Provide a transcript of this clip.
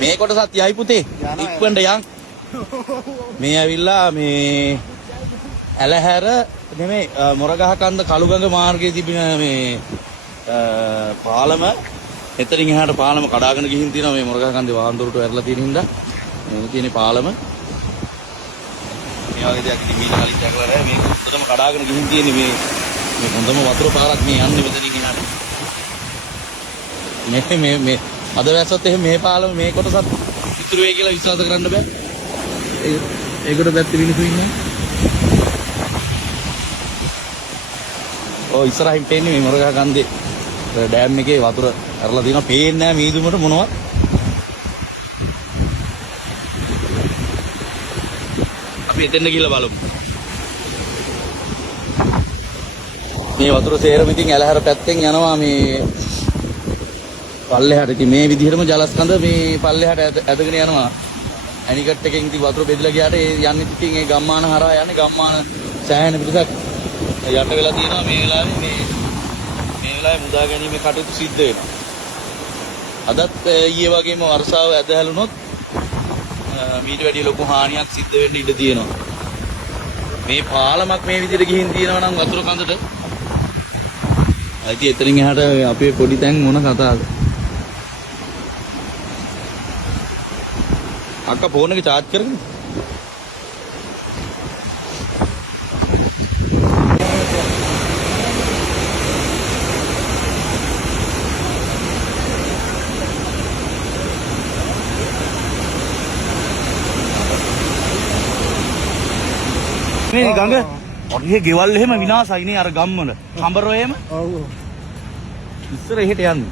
මේ කොටසත් යයි පුතේ. ඉක්වන්න යන්. මේ ඇවිල්ලා මේ ඇලහැර නෙමෙයි මොරගහ කන්ද කළුගඟ මාර්ගයේ තිබෙන මේ පාලම එතනින් එහාට පාලම කඩාගෙන ගිහින් තියෙනවා මේ මොරගහ කන්දේ වාහනදොරට වැරලා තියෙන හින්දා මේ තියෙන පාලම මේ වගේ දෙයක් ඉතින් මීට කලින් දැකලා නැහැ මේක උඩටම කඩාගෙන ගිහින් තියෙන්නේ මේ හොඳම වතුර පාරක් මේ යන්නේ මෙතනින් එහාට මේ අද වැස්සත් එහෙම මේ පාලම මේ කොටසත් ඉතුරු වෙයි කියලා විශ්වාස කරන්න බෑ ඒකට පැත්තේ මිනිස්සු ඉන්නේ ඔය ඉස්සරහින් පේන්නේ මේ මොරගහ කන්දේ ඩෑම් එකේ වතුර අරලා තියෙනවා පේන්නේ නැහැ මීදුමට මොනවත් අපි එතෙන්ද ගිහලා බලමු මේ වතුර සේරම ඉතින් ඇලහැර පැත්තෙන් යනවා මේ පල්ලෙහාට ඉතින් මේ විදිහටම ජලස්කන්ධ මේ පල්ලෙහාට ඇදගෙන යනවා ඇනිකට් එකෙන් ඉතින් වතුර බෙදලා ගියාට ඒ යන්නේ ඉතින් ඒ ගම්මාන හරහා යන්නේ ගම්මාන සෑහෙන පිටසක් යට වෙලා තියෙනවා මේ වෙලාවේ මුදා ගැනීමේ කටයුතු සිද්ධ වෙනවා. අදත් ඊයේ වගේම වර්ෂාව ඇදහැළුනොත් මීට වැඩිය ලොකු හානියක් සිද්ධ වෙන්න ඉඩ තියෙනවා. මේ පාලමක් මේ විදිහට ගිහින් තියෙනවා නම් වතුර කඳට. ඉතින් එතනින් එහාට අපේ පොඩි තැන් මොන කතාවද? අක්කා ෆෝන් එක charge කරගෙන මේ ගඟ ඔන්නේ ගෙවල් එහෙම විනාශයි නේ අර ගම්වල. කඹරෝ එහෙම. ඔව්. ඉස්සර එහෙට යන්නේ.